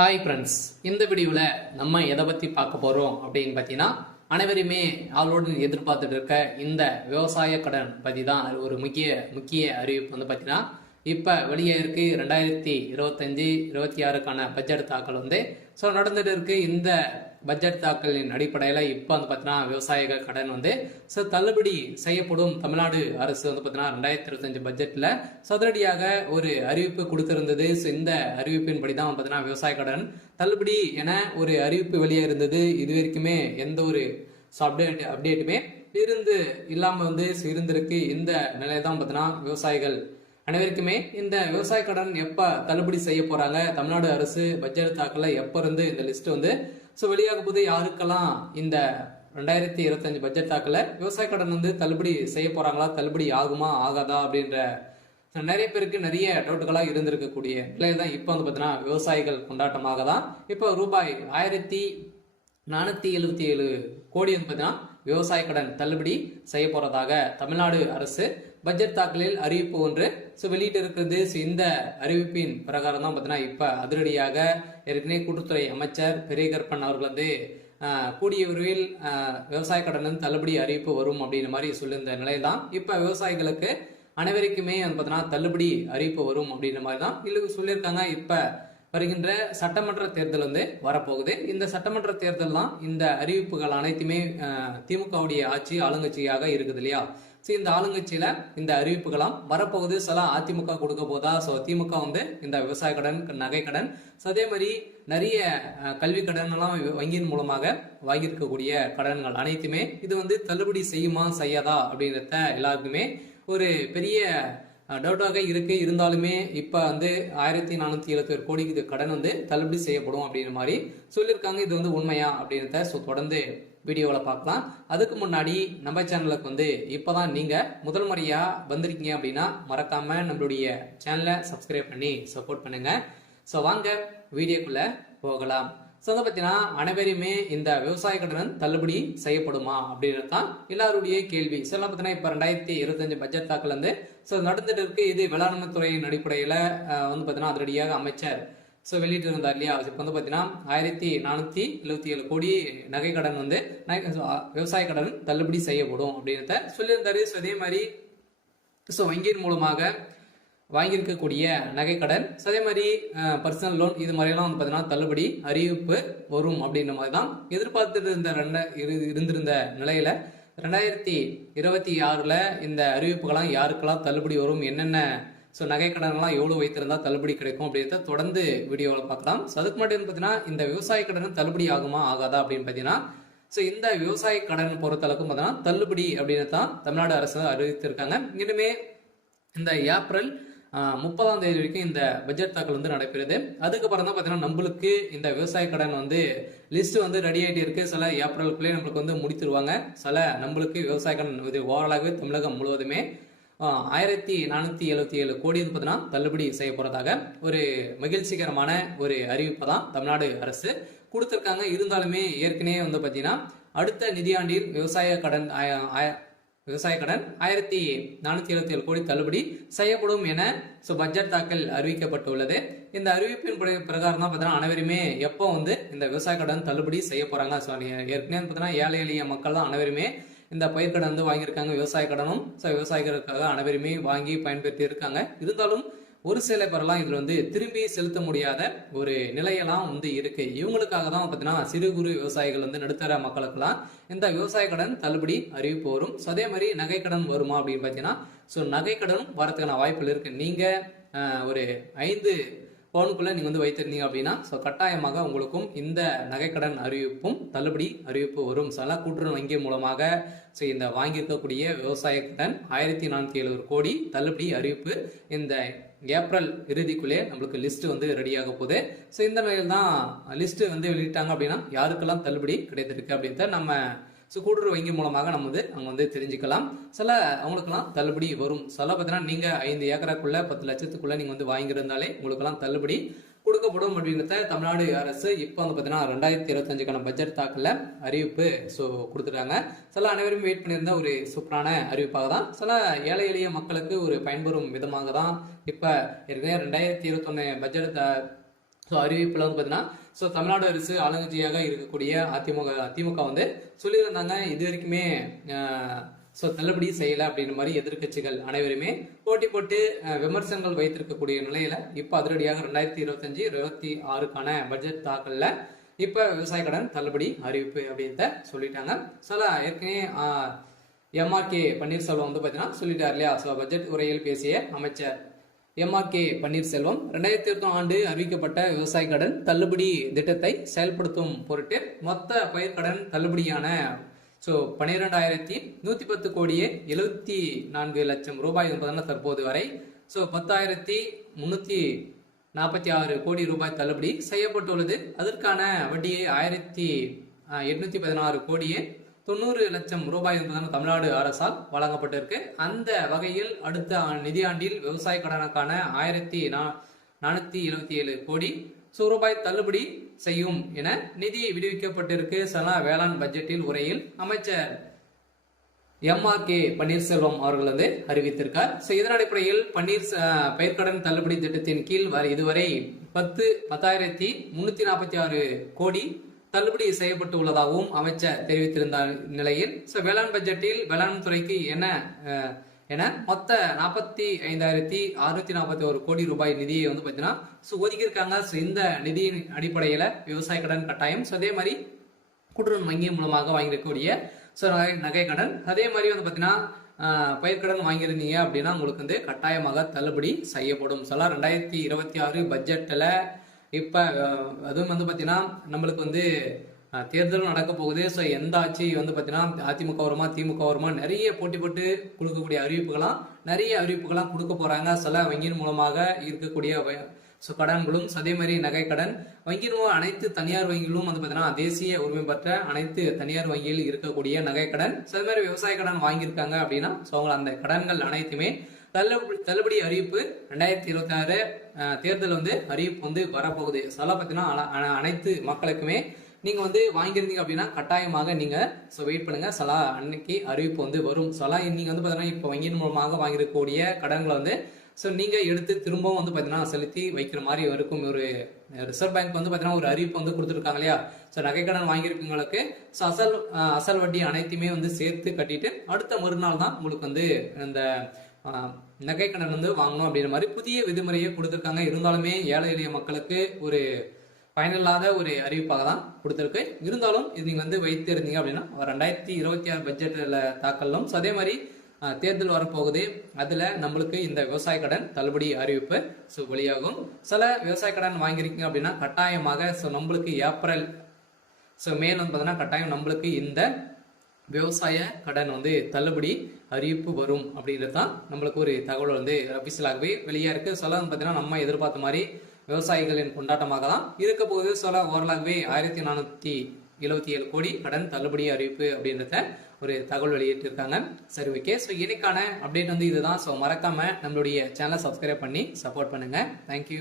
Hi friends, இந்த வீடியோவில் நம்ம எதை பற்றி பார்க்க போகிறோம் அப்படின்னு பார்த்தீங்கன்னா, அனைவருமே ஆளோடு எதிர்பார்த்துட்டு இருக்க இந்த விவசாய கடன் பற்றி தான் ஒரு முக்கிய அறிவிப்பு வந்து பார்த்தீங்கன்னா, இப்போ வெளியே இருக்கு 2025-26க்கான பட்ஜெட் தாக்கல் வந்து நடந்துட்டு இருக்கு. இந்த பட்ஜெட் தாக்கலின் அடிப்படையில் இப்போ வந்து பார்த்தீங்கன்னா விவசாயிகள் கடன் வந்து தள்ளுபடி செய்யப்படும். தமிழ்நாடு அரசு வந்து பார்த்தீங்கன்னா 2025 பட்ஜெட்டில் சதுரடியாக ஒரு அறிவிப்பு கொடுத்திருந்தது. இந்த அறிவிப்பின்படி தான் பார்த்தீங்கன்னா விவசாய கடன் தள்ளுபடி என ஒரு அறிவிப்பு வெளியே இருந்தது. இது வரைக்குமே எந்த ஒரு அப்டேட்டுமே இல்லாமல் வந்து இருந்திருக்கு. இந்த நிலையை தான் பார்த்தீங்கன்னா விவசாயிகள் அனைவருக்குமே இந்த விவசாய கடன் எப்ப தள்ளுபடி செய்ய போறாங்க, தமிழ்நாடு அரசு பட்ஜெட் தாக்கல எப்ப இருந்து இந்த லிஸ்ட் வந்து வெளியாக போது, யாருக்கெல்லாம் இந்த 2025 பட்ஜெட் தாக்கல விவசாய கடன் வந்து தள்ளுபடி செய்ய போறாங்களா, தள்ளுபடி ஆகுமா ஆகாதா அப்படின்ற நிறைய பேருக்கு நிறைய டவுட்டுகளா இருந்திருக்கக்கூடிய நிலையில தான் இப்ப வந்து பாத்தீங்கன்னா விவசாயிகள் கொண்டாட்டமாக தான் இப்ப ரூபாய் 1477 கோடி வந்து பாத்தீங்கன்னா விவசாய கடன் தள்ளுபடி செய்ய போறதாக தமிழ்நாடு அரசு பட்ஜெட் தாக்கலில் அறிவிப்பு ஒன்று வெளியிட்டு இருக்கிறது. இந்த அறிவிப்பின் பிரகாரம் தான் பார்த்தீங்கன்னா இப்ப அதிரடியாக ஏற்கனவே கூட்டுத்துறை அமைச்சர் பெரியகற்பன் அவர்கள் வந்து கூடிய விரைவில் விவசாய கடன் தள்ளுபடி அறிவிப்பு வரும் அப்படின்ற மாதிரி சொல்லியிருந்த நிலையில தான் இப்ப விவசாயிகளுக்கு அனைவருக்குமே வந்து பார்த்தீங்கன்னா தள்ளுபடி அறிவிப்பு வரும் அப்படின்ற மாதிரி தான் சொல்லியிருக்காங்க. இப்ப வருகின்ற சட்டமன்ற தேர்தல் வந்து வரப்போகுது. இந்த சட்டமன்ற தேர்தல் தான் இந்த அறிவிப்புகள் அனைத்துமே திமுகவுடைய ஆட்சி ஆளுங்கட்சியாக இருக்குது இல்லையா. இந்த ஆளுங்கட்சியில இந்த அறிவிப்புகளாம் வரப்போகுது. சில அதிமுக கொடுக்க போதா, திமுக வந்து இந்த விவசாய கடன், நகை கடன், அதே மாதிரி நிறைய கல்வி கடன் எல்லாம் வங்கியின் மூலமாக வாங்கியிருக்கக்கூடிய கடன்கள் அனைத்துமே இது வந்து தள்ளுபடி செய்யுமா செய்யாதா அப்படின்றத எல்லாருக்குமே ஒரு பெரிய டவுட்டாக இருக்கு. இருந்தாலுமே இப்ப வந்து 1477 கோடிக்கு கடன் வந்து தள்ளுபடி செய்யப்படும் அப்படின்ற மாதிரி சொல்லியிருக்காங்க. இது வந்து உண்மையா அப்படின்றத தொடர்ந்து வீடியோவில் பார்க்கலாம். அதுக்கு முன்னாடி நம்ம சேனலுக்கு வந்து இப்போதான் நீங்க முதல் முறையா வந்திருக்கீங்க அப்படின்னா மறக்காம நம்மளுடைய சேனலை சப்ஸ்கிரைப் பண்ணி சப்போர்ட் பண்ணுங்க. வாங்க வீடியோக்குள்ள போகலாம். அதை பத்தினா அனைவருமே இந்த விவசாய கடன் தள்ளுபடி செய்யப்படுமா அப்படின்றது தான் எல்லாருடைய கேள்வி. பார்த்தீங்கன்னா இப்ப 2025 பட்ஜெட் தாக்கல் வந்து நடந்துட்டு இருக்கு. இது வேளாண்மை துறையின் அடிப்படையில வந்து பாத்தீங்கன்னா அதிரடியாக அமைச்சர் வெளியிட்டு இருந்தார் இல்லையா. இப்ப வந்து பாத்தீங்கன்னா 1477 கோடி நகை கடன் வந்து விவசாய கடன் தள்ளுபடி செய்யப்படும் அப்படின்றத சொல்லியிருந்தாரு. அதே மாதிரி வங்கியின் மூலமாக வாங்கியிருக்கக்கூடிய நகை கடன், அதே மாதிரி பர்சனல் லோன், இது மாதிரிலாம் வந்து பார்த்தீங்கன்னா தள்ளுபடி அறிவிப்பு வரும் அப்படின்ற மாதிரி தான் எதிர்பார்த்துட்டு இருந்திருந்த நிலையில 2026 இந்த அறிவிப்புகளாம் யாருக்கெல்லாம் தள்ளுபடி வரும், என்னென்ன நகை கடன்லாம் எவ்வளவு வைத்திருந்தா தள்ளுபடி கிடைக்கும் அப்படின்றத தொடர்ந்து வீடியோவில் பார்க்கலாம். அதுக்கு மட்டும் பார்த்தீங்கன்னா இந்த விவசாய கடன் தள்ளுபடி ஆகுமா ஆகாதா அப்படின்னு பார்த்தீங்கன்னா இந்த விவசாய கடன் பொறுத்தளவுக்கும் பார்த்தீங்கன்னா தள்ளுபடி அப்படின்னு தான் தமிழ்நாடு அரசு அறிவித்திருக்காங்க. இனிமே இந்த ஏப்ரல் 30ஆம் தேதி வரைக்கும் இந்த பட்ஜெட் தாக்கல் வந்து நடைபெறுது. அதுக்கப்புறம் தான் பார்த்தீங்கன்னா நம்மளுக்கு இந்த விவசாய கடன் வந்து லிஸ்ட் வந்து ரெடி ஆகிட்டு இருக்கு. சில ஏப்ரலுக்குள்ளே நம்மளுக்கு வந்து முடித்துருவாங்க. சில நம்மளுக்கு விவசாய கடன் இது ஓவராலாகவே தமிழகம் முழுவதுமே 1477 கோடி வந்து பார்த்தீங்கன்னா தள்ளுபடி செய்ய போறதாக ஒரு மகிழ்ச்சிகரமான ஒரு அறிவிப்பை தான் தமிழ்நாடு அரசு கொடுத்திருக்காங்க. இருந்தாலுமே ஏற்கனவே வந்து பார்த்தீங்கன்னா அடுத்த நிதியாண்டில் விவசாய கடன் 1477 கோடி தள்ளுபடி செய்யப்படும் என பட்ஜெட் தாக்கல் அறிவிக்கப்பட்டுள்ளது. இந்த அறிவிப்பின் பிரகாரம் தான் பார்த்தீங்கன்னா அனைவருமே எப்போ வந்து இந்த விவசாய கடன் தள்ளுபடி செய்ய போறாங்க. ஏற்கனவே பார்த்தீங்கன்னா ஏழை எளிய மக்கள் தான் அனைவருமே இந்த பயிர்க்கடன் வந்து வாங்கியிருக்காங்க. விவசாய கடனும் விவசாயிகளுக்காக அனைவருமே வாங்கி பயன்பெற்று இருக்காங்க. இருந்தாலும் ஒரு சில பேரெல்லாம் இதுல வந்து திரும்பி செலுத்த முடியாத ஒரு நிலையெல்லாம் வந்து இருக்கு. இவங்களுக்காக தான் பார்த்தீங்கன்னா சிறு குறு விவசாயிகள் வந்து நடுத்தர மக்களுக்கெல்லாம் இந்த விவசாய கடன் தள்ளுபடி அறிவிப்பு வரும். அதே மாதிரி நகை கடன் வருமா அப்படின்னு பார்த்தீங்கன்னா நகை கடன் வரதுக்கான வாய்ப்புகள் இருக்கு. நீங்க ஒரு 5 பவுனுக்குள்ள நீங்க வந்து வைத்திருந்தீங்க அப்படின்னா கட்டாயமாக உங்களுக்கும் இந்த நகைக்கடன் அறிவிப்பும் தள்ளுபடி அறிவிப்பு வரும். சில கூட்டுறவு வங்கி மூலமாக இந்த வாங்கியிருக்கக்கூடிய விவசாய கடன் 1477 கோடி தள்ளுபடி அறிவிப்பு இந்த ஏப்ரல் இறுதிக்குள்ளே நம்மளுக்கு லிஸ்ட் வந்து ரெடியாக போகுது. இந்த நிலையில் தான் லிஸ்ட் வந்து வெளியிட்டாங்க அப்படின்னா யாருக்கெல்லாம் தள்ளுபடி கிடைத்திருக்கு அப்படின்றத நம்ம கூட்டுறவு வங்கி மூலமாக நம்ம வந்து அங்கே வந்து தெரிஞ்சுக்கலாம். சில அவங்களுக்கெல்லாம் தள்ளுபடி வரும். சில பார்த்தீங்கன்னா நீங்க 5 ஏக்கராக்குள்ள 10 லட்சத்துக்குள்ள நீங்க வந்து வாங்கியிருந்தாலே உங்களுக்கெல்லாம் தள்ளுபடி கொடுக்கப்படும் அப்படின்றத தமிழ்நாடு அரசு இப்போ வந்து பார்த்தீங்கன்னா 2025க்கான பட்ஜெட் தாக்கல அறிவிப்பு கொடுத்துட்டாங்க. சில அனைவரும் வெயிட் பண்ணியிருந்த ஒரு சூப்பரான அறிவிப்பாக தான், சில ஏழை எளிய மக்களுக்கு ஒரு பயன்பெறும் விதமாக தான் இப்போ ஏற்கனவே 2021 பட்ஜெட் ஸோ அறிவிப்பில் வந்து பார்த்தீங்கன்னா ஸோ தமிழ்நாடு அரசு ஆளுங்கட்சியாக இருக்கக்கூடிய திமுக வந்து சொல்லியிருந்தாங்க இது வரைக்குமே ஸோ தள்ளுபடி செய்யலை அப்படின்ற மாதிரி எதிர்கட்சிகள் அனைவருமே போட்டி போட்டு விமர்சனங்கள் வைத்திருக்கக்கூடிய நிலையில இப்போ அதிரடியாக 2025-26க்கான பட்ஜெட் தாக்கல்ல இப்போ விவசாய கடன் தள்ளுபடி அறிவிப்பு அப்படின்றத சொல்லிட்டாங்க. சில ஏற்கனவே எம்ஆர்கே பன்னீர்செல்வம் வந்து பார்த்தீங்கன்னா சொல்லிட்டார் இல்லையா. ஸோ பட்ஜெட் உரையில் பேசிய அமைச்சர் எம்ஆர்கே பன்னீர்செல்வம் 2020 ஆண்டு அறிவிக்கப்பட்ட விவசாய கடன் தள்ளுபடி திட்டத்தை செயல்படுத்தும் பொருட்டு மொத்த பயிர்க்கடன் தள்ளுபடியான ஸோ 12,110 கோடியே 74 லட்சம் ரூபாய் என்பதன தற்போது வரை ஸோ 10,346 கோடி ரூபாய் தள்ளுபடி செய்யப்பட்டுள்ளது. அதற்கான வட்டியை 1,816 கோடியே 90 லட்சம் ரூபாய் என்பதான தமிழ்நாடு அரசால் வழங்கப்பட்டிருக்கு. அந்த வகையில் அடுத்த நிதியாண்டில் விவசாய கடனுக்கான 1,477 கோடி ரூபாய் தள்ளுபடி செய்யும் என நிதி விடுவிக்கப்பட்டிருக்கு. வேளாண் பட்ஜெட்டில் உரையில் அமைச்சர் எம்ஆர்கே பன்னீர்செல்வம் அவர்கள் வந்து அறிவித்திருக்கார். இதன் அடிப்படையில் பயிர்க்கடன் தள்ளுபடி திட்டத்தின் கீழ் இதுவரை 10,346 கோடி தள்ளுபடி செய்யப்பட்டு உள்ளதாகவும் அமைச்சர் தெரிவித்திருந்த நிலையில் வேளாண் பட்ஜெட்டில் வேளாண் துறைக்கு என மொத்த 45,641 கோடி ரூபாய் நிதியை வந்து பார்த்தீங்கன்னா ஒதுக்கியிருக்காங்க. இந்த நிதியின் அடிப்படையில் விவசாய கடன் கட்டாயம் அதே மாதிரி கூட்டுறவு வங்கி மூலமாக வாங்கியிருக்கக்கூடிய நகை கடன் அதே மாதிரி வந்து பார்த்தீங்கன்னா பயிர்க்கடன் வாங்கியிருந்தீங்க அப்படின்னா உங்களுக்கு வந்து கட்டாயமாக தள்ளுபடி செய்யப்படும். 2026 பட்ஜெட்டில் இப்போ அதுவும் வந்து பார்த்தீங்கன்னா நம்மளுக்கு வந்து தேர்தல் நடக்க போகுது. ஸோ எந்த ஆட்சி வந்து பார்த்தீங்கன்னா அதிமுக வருமா திமுக வருமா நிறைய போட்டி போட்டு கொடுக்கக்கூடிய நிறைய அறிவிப்புகளாம் கொடுக்க போறாங்க. சில வங்கியின் மூலமாக இருக்கக்கூடிய கடன்களும் அதே மாதிரி நகை கடன் வங்கியின் அனைத்து தனியார் வங்கிகளும் வந்து பார்த்தீங்கன்னா தேசிய உரிமை பெற்ற அனைத்து தனியார் வங்கியில் இருக்கக்கூடிய நகை கடன் அதே மாதிரி விவசாய கடன் வாங்கியிருக்காங்க அப்படின்னா அந்த கடன்கள் அனைத்துமே தள்ளுபடி அறிவிப்பு 2026 தேர்தல் வந்து அறிவிப்பு வந்து வரப்போகுது. பார்த்தீங்கன்னா அனைத்து மக்களுக்குமே நீங்க வந்து வாங்கியிருந்தீங்க அப்படின்னா கட்டாயமாக நீங்க வெயிட் பண்ணுங்க. அன்னைக்கு அறிவிப்பு வந்து வரும். நீங்க வந்து பாத்தீங்கன்னா இப்போ வங்கியின் மூலமாக வாங்கியிருக்கக்கூடிய கடன்களை வந்து நீங்க எடுத்து திரும்பவும் வந்து பாத்தீங்கன்னா செலுத்தி வைக்கிற மாதிரி இருக்கும். ஒரு ரிசர்வ் பேங்க் வந்து பாத்தீங்கன்னா ஒரு அறிவிப்பு வந்து கொடுத்துருக்காங்க இல்லையா. நகை கடன் வாங்கியிருக்கவங்களுக்கு அசல் வட்டி அனைத்துமே வந்து சேர்த்து கட்டிட்டு அடுத்த மறுநாள் தான் உங்களுக்கு வந்து இந்த நகை கடன் வந்து வாங்கணும் அப்படின்ற மாதிரி புதிய விதிமுறையை கொடுத்துருக்காங்க. இருந்தாலுமே ஏழை எளிய மக்களுக்கு ஒரு பயனில்லாத ஒரு அறிவிப்பாக தான் கொடுத்துருக்கு. இருந்தாலும் இது நீங்க வந்து வைத்து இருந்தீங்க அப்படின்னா 2026 பட்ஜெட்ல தாக்கலும் அதே மாதிரி தேர்தல் வரப்போகுது. அதுல நம்மளுக்கு இந்த விவசாய கடன் தள்ளுபடி அறிவிப்பு வெளியாகும். விவசாய கடன் வாங்கியிருக்கீங்க அப்படின்னா கட்டாயமாக நம்மளுக்கு ஏப்ரல் மே வந்து பார்த்தீங்கன்னா கட்டாயம் நம்மளுக்கு இந்த விவசாய கடன் வந்து தள்ளுபடி அறிவிப்பு வரும் அப்படின்றது தான் நம்மளுக்கு ஒரு தகவல் வந்து அபிஷியலாகவே வெளியே இருக்கு. பார்த்தீங்கன்னா நம்ம எதிர்பார்த்த மாதிரி விவசாயிகளின் கொண்டாட்டமாக தான் இருக்க போகுது. ஓரளவுவே 1,477 கோடி கடன் தள்ளுபடி அறிவிப்பு அப்படின்றத ஒரு தகவல் வெளியிட்டிருக்காங்க. சரி, ஓகே. இன்னைக்கான அப்டேட் வந்து இதுதான். மறக்காம நம்மளுடைய சேனலை சப்ஸ்கிரைப் பண்ணி சப்போர்ட் பண்ணுங்க. தேங்க்யூ.